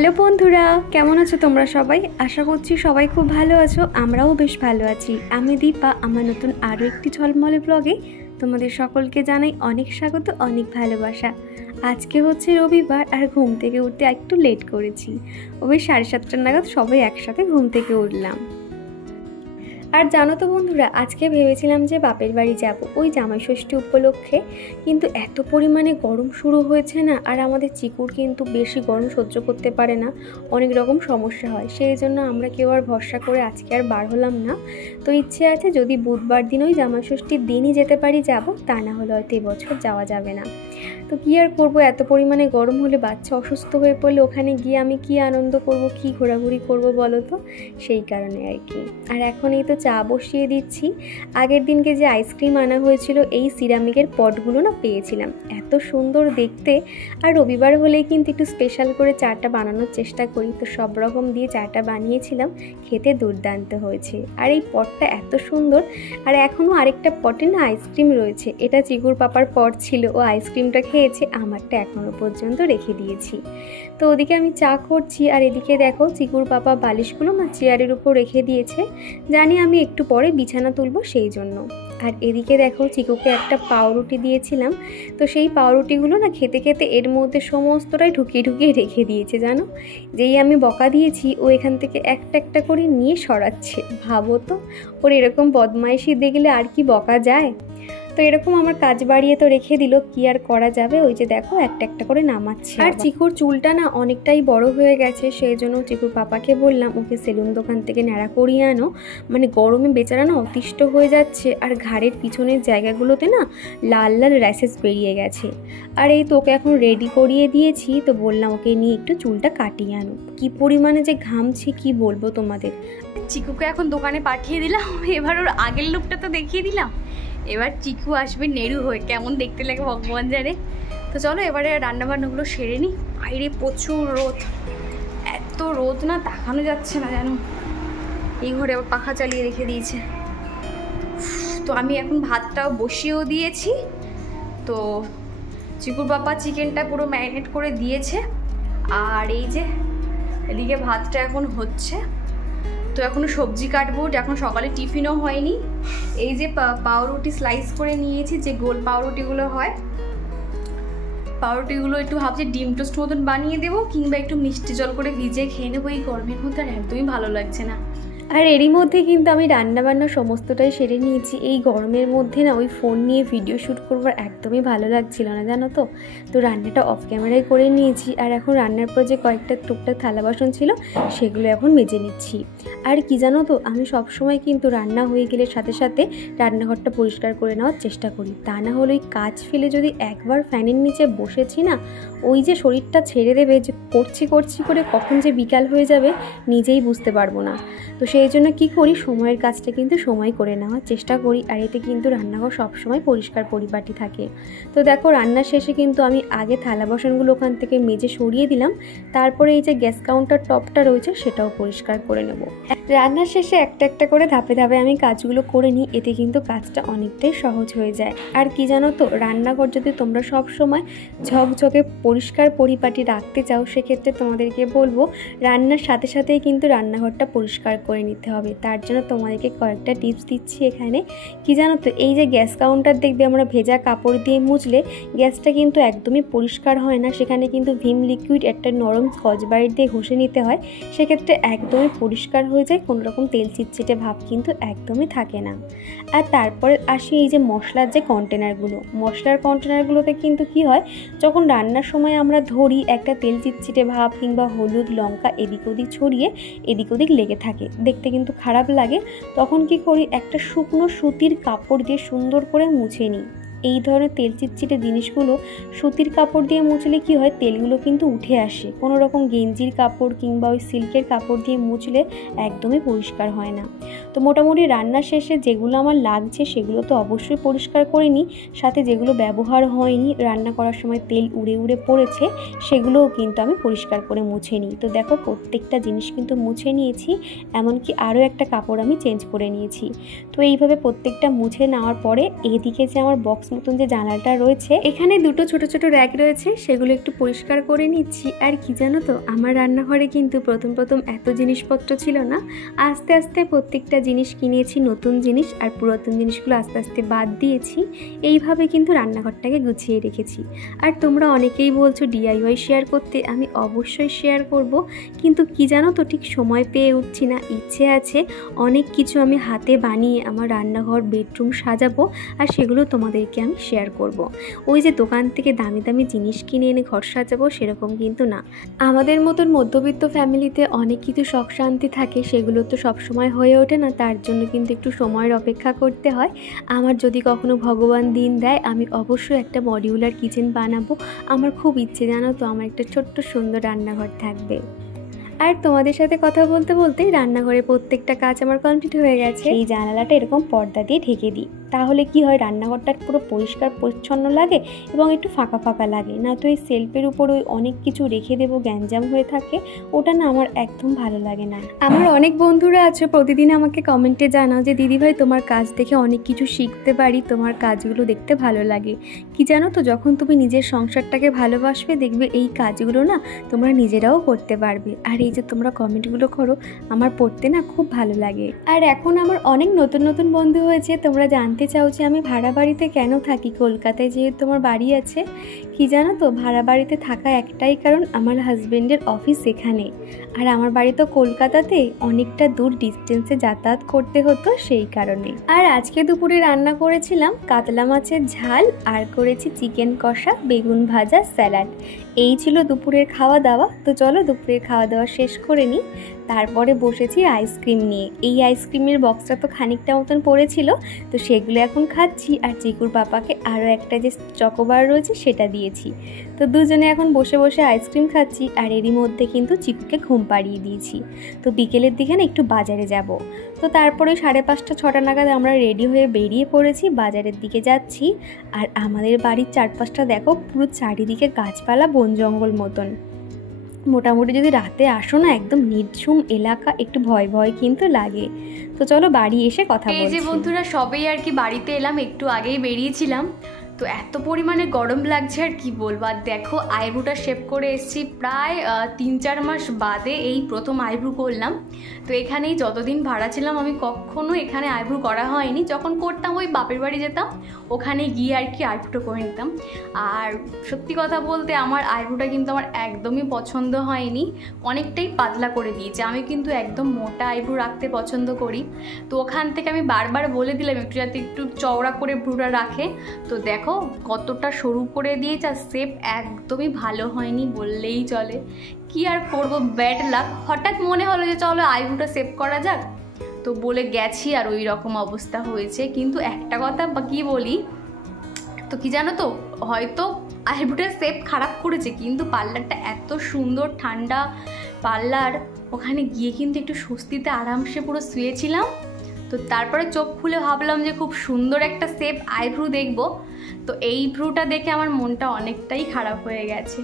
Hello বন্ধুরা, কেমন আছো তোমরা সবাই? আশা করছি সবাই খুব ভালো আছো। আমরাও বেশ ভালো আছি। আমি দীপা, আমার নতুন আরও একটি ঝলমলে ব্লগে তোমাদের সকলকে জানাই অনেক স্বাগত, অনেক ভালোবাসা। আজকে হচ্ছে রবিবার আর ঘুম থেকে উঠতে একটু লেট করেছি। ওই 7:30 নাগাদ সবাই একসাথে ঘুম থেকে উঠলাম। আর জানো তো বন্ধুরা, আজকে ভেবেছিলাম যে বাপের বাড়ি যাব ওই জামাই ষষ্ঠী উপলক্ষে, কিন্তু এত পরিমাণে গরম শুরু হয়েছে না, আর আমাদের চিকুর কিন্তু বেশি গরম সহ্য করতে পারে না, অনেক রকম সমস্যা হয়। সেই জন্য আমরা কেউ আর ভরসা করে আজকে আর বার হলাম না। তো ইচ্ছে আছে যদি বুধবার দিন ওই জামাই ষষ্ঠীর দিনই যেতে পারি যাব, তা না হলে হয়তো এবছর যাওয়া যাবে না। তো কী আর করবো, এত পরিমাণে গরম হলে বাচ্চা অসুস্থ হয়ে পড়লে ওখানে গিয়ে আমি কি আনন্দ করব, কি ঘোরাঘুরি করব বলো তো, সেই কারণে আর কি। আর এখন এই তো চা বসিয়ে দিচ্ছি। আগের দিনকে যে আইসক্রিম আনা হয়েছিল এই সিরামিকের পটগুলো না পেয়েছিলাম, এত সুন্দর দেখতে। আর রবিবার হলেই কিন্তু একটু স্পেশাল করে চাটা বানানোর চেষ্টা করি, তো সব রকম দিয়ে চাটা বানিয়েছিলাম, খেতে দুর্দান্ত হয়েছে। আর এই পটটা এত সুন্দর। আর এখনও আরেকটা পটে না আইসক্রিম রয়েছে, এটা চিকুর পাপার পট ছিল, ও আইসক্রিমটা খেয়েছে, আমারটা এখনও পর্যন্ত রেখে দিয়েছি। তো ওদিকে আমি চা করছি, আর এদিকে দেখো চিকুর পাপা বালিশগুলো না চেয়ারের উপর রেখে দিয়েছে, জানি আমি একটু পরে বিছানা তুলবো সেই জন্য। আর এদিকে দেখো চিকুকে একটা পাউরুটি দিয়েছিলাম, তো সেই পাউরুটিগুলো না খেতে খেতে এর মধ্যে সমস্তটাই ঢুকিয়ে ঢুকিয়ে রেখে দিয়েছে জানো। যেই আমি বকা দিয়েছি ও এখান থেকে একটা একটা করে নিয়ে সরাচ্ছে। ভাবো তো, ওর এরকম বদমাইশি দেখলে আর কি বকা যায়। তো এরকম আমার কাজ বাড়িয়ে তো রেখে দিল, কি আর করা যাবে। ওই যে দেখো একটা একটা করে নামাচ্ছে। আর চিকুর চুলটা না অনেকটাই বড় হয়ে গেছে, সেই জন্য চিকুর পাপাকে বললাম ওকে সেলুন দোকান থেকে ন্যাড়া করিয়ে আনো, মানে গরমে বেচারা না অতিষ্ঠ হয়ে যাচ্ছে। আর ঘাড়ের পিছনের জায়গাগুলোতে না লাল লাল র্যাশেস বেরিয়ে গেছে। আর এই তো ওকে এখন রেডি করিয়ে দিয়েছি, তো বললাম ওকে নিয়ে একটু চুলটা কাটিয়ে আনো। কি পরিমাণে যে ঘামছি কি বলবো তোমাদের। চিকুকে এখন দোকানে পাঠিয়ে দিলাম, এবার ওর আগের লুকটা তো দেখিয়ে দিলাম, এবার চিকু আসবে নেড়ু হয়ে, কেমন দেখতে লাগে ভগবান জানে। তো চলো এবারে রান্নাবান্নাগুলো সেরে নিই। বাইরে প্রচুর রোদ, এত রোদ না দেখানো যাচ্ছে না জানো। এই ঘরে আবার পাখা চালিয়ে রেখে দিয়েছে। তো আমি এখন ভাতটাও বসিয়েও দিয়েছি। তো চিকুর বাবা চিকেনটা পুরো ম্যারিনেট করে দিয়েছে, আর এই যে এদিকে ভাতটা এখন হচ্ছে। তো এখনও সবজি কাটবো, এখন সকালে টিফিনও হয়নি। এই যে পাউরুটি স্লাইস করে নিয়েছি, যে গোল পাউরুটিগুলো হয়, পাউরুটিগুলো একটু ভাবছি ডিম টোস্ট মতন বানিয়ে দেবো, কিংবা একটু মিষ্টি জল করে ভিজিয়ে খেয়ে নেবো। এই গরমের মধ্যে আর একদমই ভালো লাগছে না। আর এরই মধ্যে কিন্তু আমি রান্নাবান্না সমস্তটাই সেরে নিয়েছি। এই গরমের মধ্যে না ওই ফোন নিয়ে ভিডিও শ্যুট করবার একদমই ভালো লাগছিল না জানো তো। তো রান্নাটা অফ ক্যামেরায় করে নিয়েছি, আর এখন রান্নার পর যে কয়েকটা টুকটাক থালা বাসন ছিল সেগুলো এখন মেজে নিচ্ছি। আর কি জানো তো, আমি সবসময় কিন্তু রান্না হয়ে গেলে সাথে সাথে রান্নাঘরটা পরিষ্কার করে নেওয়ার চেষ্টা করি, তা না হলে ওই কাজ ফেলে যদি একবার ফ্যানের নিচে বসেছি না, ওই যে শরীরটা ছেড়ে দেবে, যে করছি করে কখন যে বিকাল হয়ে যাবে নিজেই বুঝতে পারবো না। তো সেই জন্য কী করি, সময়ের কাজটা কিন্তু সময় করে নেওয়ার চেষ্টা করি, আর এতে কিন্তু রান্নাঘর সবসময় পরিষ্কার পরিপাটি থাকে। তো দেখো রান্নার শেষে কিন্তু আমি আগে থালা বাসনগুলো ওখান থেকে মেজে সরিয়ে দিলাম, তারপরে এই যে গ্যাস কাউন্টার টপটা রয়েছে সেটাও পরিষ্কার করে নেব। রান্নার শেষে একটা একটা করে ধাপে ধাপে আমি কাজগুলো করে নিই, এতে কিন্তু কাজটা অনেকটাই সহজ হয়ে যায়। আর কি জানো তো, রান্নাঘর যদি তোমরা সব সময় ঝকঝকে পরিষ্কার পরিপাটি রাখতে চাও, সেক্ষেত্রে তোমাদেরকে বলবো রান্নার সাথে সাথেই কিন্তু রান্নাঘরটা পরিষ্কার করে নিতে হবে। তার জন্য তোমাদেরকে কয়েকটা টিপস দিচ্ছি এখানে। কি জানো তো, এই যে গ্যাস কাউন্টার দেখবে আমরা ভেজা কাপড় দিয়ে মুছলে গ্যাসটা কিন্তু একদমই পরিষ্কার হয় না, সেখানে কিন্তু ভিম লিকুইড একটা নরম স্কচ ব্রাইট দিয়ে ঘষে নিতে হয়, সেক্ষেত্রে একদমই পরিষ্কার হয়ে যায়, কোনো রকম তেল চিটচিটে ভাব কিন্তু একদমই থাকে না। আর তারপরে আসি এই যে মশলার যে মশলার কন্টেনারগুলোতে কিন্তু কি হয়, যখন রান্নার সময় আমরা ধরি একটা তেল চিটচিটে ভাব কিংবা হলুদ লঙ্কা এদিক ওদিক ছড়িয়ে এদিক ওদিক লেগে থাকে, দেখতে কিন্তু খারাপ লাগে। তখন কি করি, একটা শুকনো সুতির কাপড় দিয়ে সুন্দর করে মুছে নিই। এই ধরনের তেল চিটচিটে জিনিসগুলো সুতির কাপড় দিয়ে মুছলে কি হয়, তেলগুলো কিন্তু উঠে আসে। কোনো রকম গেঞ্জির কাপড় কিংবা ওই সিল্কের কাপড় দিয়ে মুছলে একদমই পরিষ্কার হয় না। তো তো মোটামুটি রান্না শেষে যেগুলো আমার লাগছে সেগুলো তো অবশ্যই পরিষ্কার করে নিই, সাথে যেগুলো ব্যবহার হয়নি, রান্না করার সময় তেল উড়ে উড়ে পড়েছে, সেগুলোও কিন্তু আমি পরিষ্কার করে মুছে নিই। তো দেখো প্রত্যেকটা জিনিস কিন্তু মুছে নিয়েছি, এমনকি আরও একটা কাপড় আমি চেঞ্জ করে নিয়েছি। তো এইভাবে প্রত্যেকটা মুছে নেওয়ার পরে এদিকে যে আমার বক্স মতন যে জানালাটা রয়েছে, এখানে দুটো ছোট ছোট র্যাক রয়েছে, সেগুলো একটু পরিষ্কার করে নিচ্ছি। আর কি জানো তো, আমার রান্নাঘরে কিন্তু প্রথম এত জিনিসপত্র ছিল না, আস্তে আস্তে প্রত্যেকটা জিনিস কিনেছি, নতুন জিনিস, আর পুরাতন জিনিসগুলো আস্তে আস্তে বাদ দিয়েছি। এইভাবে কিন্তু রান্নাঘরটাকে গুছিয়ে রেখেছি। আর তোমরা অনেকেই বলছো DIY শেয়ার করতে, আমি অবশ্যই শেয়ার করব, কিন্তু কি জানো তো, ঠিক সময় পেয়ে উঠছি না। ইচ্ছে আছে অনেক কিছু আমি হাতে বানিয়ে আমার রান্নাঘর, বেডরুম সাজাবো, আর সেগুলো তোমাদেরকে আমি শেয়ার করব। ওই যে দোকান থেকে দামি দামি জিনিস কিনে এনে ঘর সাজাবো সেরকম কিন্তু না। আমাদের মতন মধ্যবিত্ত ফ্যামিলিতে অনেক কিছু শখ শান্তি থাকে, সেগুলো তো সবসময় হয়ে ওঠে না, তার জন্য কিন্তু একটু সময়ের অপেক্ষা করতে হয়। আমার যদি কখনো ভগবান দিন দেয়, আমি অবশ্যই একটা মডিউলার কিচেন বানাবো। আমার খুব ইচ্ছে জানো তো, আমার একটা ছোট্ট সুন্দর রান্নাঘর থাকবে। আর তোমাদের সাথে কথা বলতে বলতেই রান্নাঘরে প্রত্যেকটা কাজ আমার কমপ্লিট হয়ে গেছে। এই জানালাটা এরকম পর্দা দিয়ে ঢেকে দিই, তাহলে কি হয়, রান্নাঘরটা পুরো পরিষ্কার পরিচ্ছন্ন লাগে এবং একটু ফাঁকা ফাঁকা লাগে। না তো এই সেলফের উপর ওই অনেক কিছু রেখে দেবো, গ্যাঞ্জাম হয়ে থাকে, ওটা না আমার একদম ভালো লাগে না। আমার অনেক বন্ধুরা আছে, প্রতিদিন আমাকে কমেন্টে জানাও যে দিদিভাই তোমার কাজ দেখে অনেক কিছু শিখতে পারি, তোমার কাজগুলো দেখতে ভালো লাগে। কি জানো তো, যখন তুমি নিজের সংসারটাকে ভালোবাসবে, দেখবে এই কাজগুলো না তোমরা নিজেরাও করতে পারবে। আর এই যে তোমরা কমেন্টগুলো করো, আমার পড়তে না খুব ভালো লাগে। আর এখন আমার অনেক নতুন নতুন বন্ধু হয়েছে, তোমরা জানতে চাও যে আমি ভাড়া বাড়িতে কেন থাকি, কলকাতায় যেহেতু আমার বাড়ি আছে। কি জানো তো, ভাড়া বাড়িতে থাকা একটাই কারণ, আমার হাজব্যান্ডের অফিস এখানে, আর আমার বাড়ি তো কলকাতাতে, অনেকটা দূর ডিস্টেন্সে যাতায়াত করতে হতো, সেই কারণে। আর আজকে দুপুরে রান্না করেছিলাম কাতলা মাছের ঝাল, আর করেছি চিকেন কষা, বেগুন ভাজা, স্যালাড। এই ছিল দুপুরের খাওয়া দাওয়া। তো চলো দুপুরের খাওয়া দাওয়া শেষ করে নিই। তারপরে বসেছি আইসক্রিম নিয়ে। এই আইসক্রিমের বক্সটা তো খানিকটা মতন পড়েছিল, তো সেগুলো এখন খাচ্ছি। আর চিকুর পাপাকে আরও একটা যে চকোবার রয়েছে সেটা দিয়েছি। তো দুজনে এখন বসে বসে আইসক্রিম খাচ্ছি। আর এরই মধ্যে কিন্তু চিকুকে ঘুম পাড়িয়ে দিয়েছি। তো বিকেলের দিকে না একটু বাজারে যাব। তো তারপরে 5:30 6টা নাগাদ আমরা রেডি হয়ে বেরিয়ে পড়েছি, বাজারের দিকে যাচ্ছি। আর আমাদের বাড়ির চারপাশটা দেখো, পুরো চারিদিকে গাছপালা, বন জঙ্গল মতন। মোটামুটি যদি রাতে আসো না, একদম নির্ঝুম এলাকা, একটু ভয় ভয় কিন্তু লাগে। তো চলো বাড়ি এসে কথা বলছি। এই যে বন্ধুরা, সবেই আর কি বাড়িতে এলাম, একটু আগেই বেরিয়েছিলাম। তো এত পরিমাণে গরম লাগছে আর কি বলবো। আর দেখো আইব্রুটা শেপ করে এসেছি, প্রায় 3-4 মাস বাদে এই প্রথম আইব্রু করলাম। তো এখানেই যতদিন ভাড়া ছিলাম আমি কখনো এখানে আইব্রু করা হয়নি। যখন করতাম ওই বাপের বাড়ি যেতাম, ওখানে গিয়ে আর কি আইব্রুটা করে নিতাম। আর সত্যি কথা বলতে আমার আইব্রুটা কিন্তু আমার একদমই পছন্দ হয়নি, অনেকটাই পাতলা করে দিয়েছে। আমি কিন্তু একদম মোটা আইব্রু রাখতে পছন্দ করি। তো ওখান থেকে আমি বারবার বলে দিলাম একটু যাতে একটু চওড়া করে ভ্রুটা রাখে। তো দেখো কতটা সরু করে দিয়েছে, আর শেপ একদমই ভালো হয়নি বললেই চলে। কি আর করব, ব্যাড লাক। হঠাৎ মনে হলো যে চলো আইব্রুটা শেপ করা যাক, তো বলে গেছি, আর ওই রকম অবস্থা হয়েছে। কিন্তু একটা কথা কি বলি, তো কি জানো তো, হয়তো আইব্রুটার শেপ খারাপ করেছে, কিন্তু পার্লারটা এত সুন্দর, ঠান্ডা পার্লার, ওখানে গিয়ে কিন্তু একটু স্বস্তিতে আরামসে পুরো শুয়েছিলাম। তো তারপরে চোখ খুলে ভাবলাম যে খুব সুন্দর একটা শেপ আইব্রু দেখব। তো এই ভ্রুটা দেখে আমার মনটা অনেকটাই খারাপ হয়ে গেছে।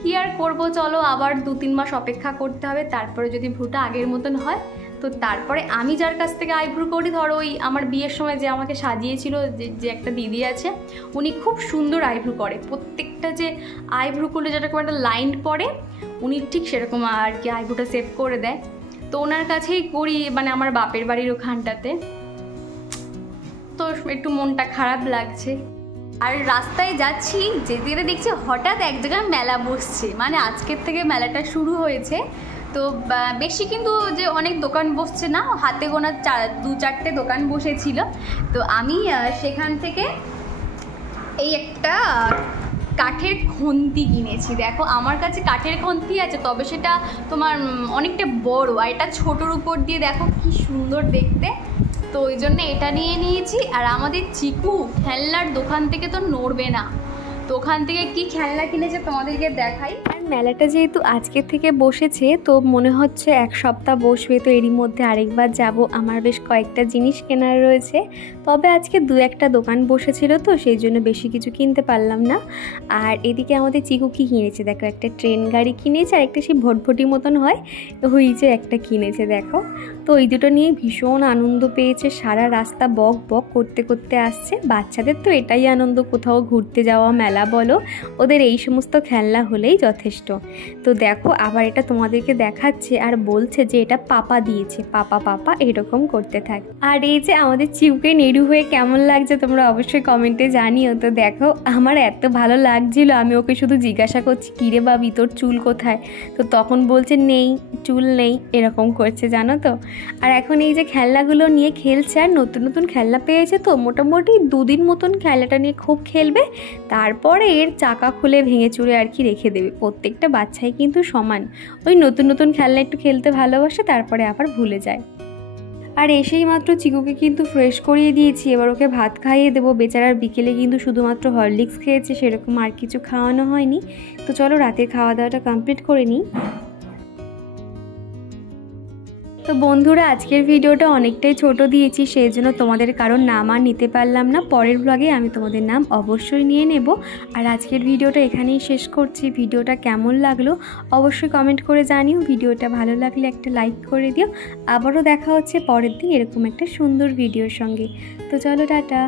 কি আর করব, চলো আবার 2-3 মাস অপেক্ষা করতে হবে, তারপরে যদি ভ্রুটা আগের মতন হয়। তো তারপরে আমি যার কাছ থেকে আইব্রু করি, ধরো ওই আমার বিয়ের সময় যে আমাকে সাজিয়েছিল, যে একটা দিদি আছে, উনি খুব সুন্দর আইব্রু করে। প্রত্যেকটা যে আইব্রু করলে যেরকম একটা লাইন পড়ে, উনি ঠিক সেরকম আর কি আইব্রুটা শেপ করে দেয়। তো ওনার কাছেই করি, মানে আমার বাপের বাড়ির ওখানটাতে। তো একটু মনটা খারাপ লাগছে। আর রাস্তায় যাচ্ছি, যেতে যেতে দেখছি হঠাৎ এক জায়গায় মেলা বসছে, মানে আজকের থেকে মেলাটা শুরু হয়েছে। তো বেশি কিন্তু যে অনেক দোকান বসছে না, হাতে গোনা 2-4টে দোকান বসেছিল। তো আমি সেখান থেকে এই একটা কাঠের খুন্তি কিনেছি। দেখো আমার কাছে কাঠের খুন্তি আছে, তবে সেটা তোমার অনেকটা বড়, আর এটা ছোটোর উপর দিয়ে দেখো কি সুন্দর দেখতে। তো ওই জন্য এটা নিয়ে নিয়েছি। আর আমাদের চিকু খেলনার দোকান থেকে তো নড়বে না, তো ওখান থেকে কি খেলনা কিনেছে তোমাদেরকে দেখাই। আর মেলাটা যেহেতু আজকের থেকে বসেছে তো মনে হচ্ছে এক সপ্তাহ বসবে, তো এরই মধ্যে আরেকবার যাব। আমার বেশ কয়েকটা জিনিস কেনার রয়েছে, তবে আজকে দু একটা দোকান বসেছিল তো সেই জন্য বেশি কিছু কিনতে পারলাম না। আর এদিকে আমাদের চিকু কি কিনেছে দেখো, একটা ট্রেন গাড়ি কিনেছে আর একটা সেই ভটভটি মতন হয় ওই যে একটা কিনেছে দেখো। তো এই দুটো নিয়ে ভীষণ আনন্দ পেয়েছে, সারা রাস্তা বক বক করতে করতে আসছে। বাচ্চাদের তো এটাই আনন্দ, কোথাও ঘুরতে যাওয়া, মেলা বলো, ওদের এই সমস্ত খেলনা হলেই যথেষ্ট। তো দেখো আবার এটা তোমাদেরকে দেখাচ্ছে আর বলছে যে এটা পাপা দিয়েছে, পাপা পাপা এরকম করতে থাক। আর এই যে আমাদের চিউকে নেড়ু হয়ে কেমন লাগছে তোমরা অবশ্যই কমেন্টে জানিও। তো দেখো আমার এত ভালো লাগছিল, আমি ওকে শুধু জিজ্ঞাসা করছি কিরে বাবি তোর চুল কোথায়, তো তখন বলছে নেই, চুল নেই, এরকম করছে জানো তো। আর এখন এই যে খেলনাগুলো নিয়ে খেলছে, আর নতুন নতুন খেলনা পেয়েছে তো মোটামুটি 2 দিন মতন খেলনাটা নিয়ে খুব খেলবে, তারপরে এর চাকা খুলে ভেঙে চুরে আর কি রেখে দেবে। প্রত্যেকটা বাচ্চাই কিন্তু সমান, ওই নতুন নতুন খেলনা একটু খেলতে ভালোবাসে তারপরে আবার ভুলে যায়। আর এসেই মাত্র চিকুকে কিন্তু ফ্রেশ করিয়ে দিয়েছি, এবার ওকে ভাত খাইয়ে দেবো। বেচারার বিকেলে কিন্তু শুধুমাত্র হরলিক্স খেয়েছে, সেরকম আর কিছু খাওয়ানো হয়নি। তো চলো রাতের খাওয়া দাওয়াটা কমপ্লিট করে নিই। তো বন্ধুরা আজকের ভিডিওটা অনেকটাই ছোট দিয়েছি, সেই জন্য তোমাদের কারোর নাম আর নিতে পারলাম না। পরের ব্লগে আমি তোমাদের নাম অবশ্যই নিয়ে নেব। আর আজকের ভিডিওটা এখানেই শেষ করছি। ভিডিওটা কেমন লাগলো অবশ্যই কমেন্ট করে জানিও। ভিডিওটা ভালো লাগলে একটা লাইক করে দিও। আবারও দেখা হচ্ছে পরের দিন এরকম একটা সুন্দর ভিডিওর সঙ্গে। তো চলো টাটা।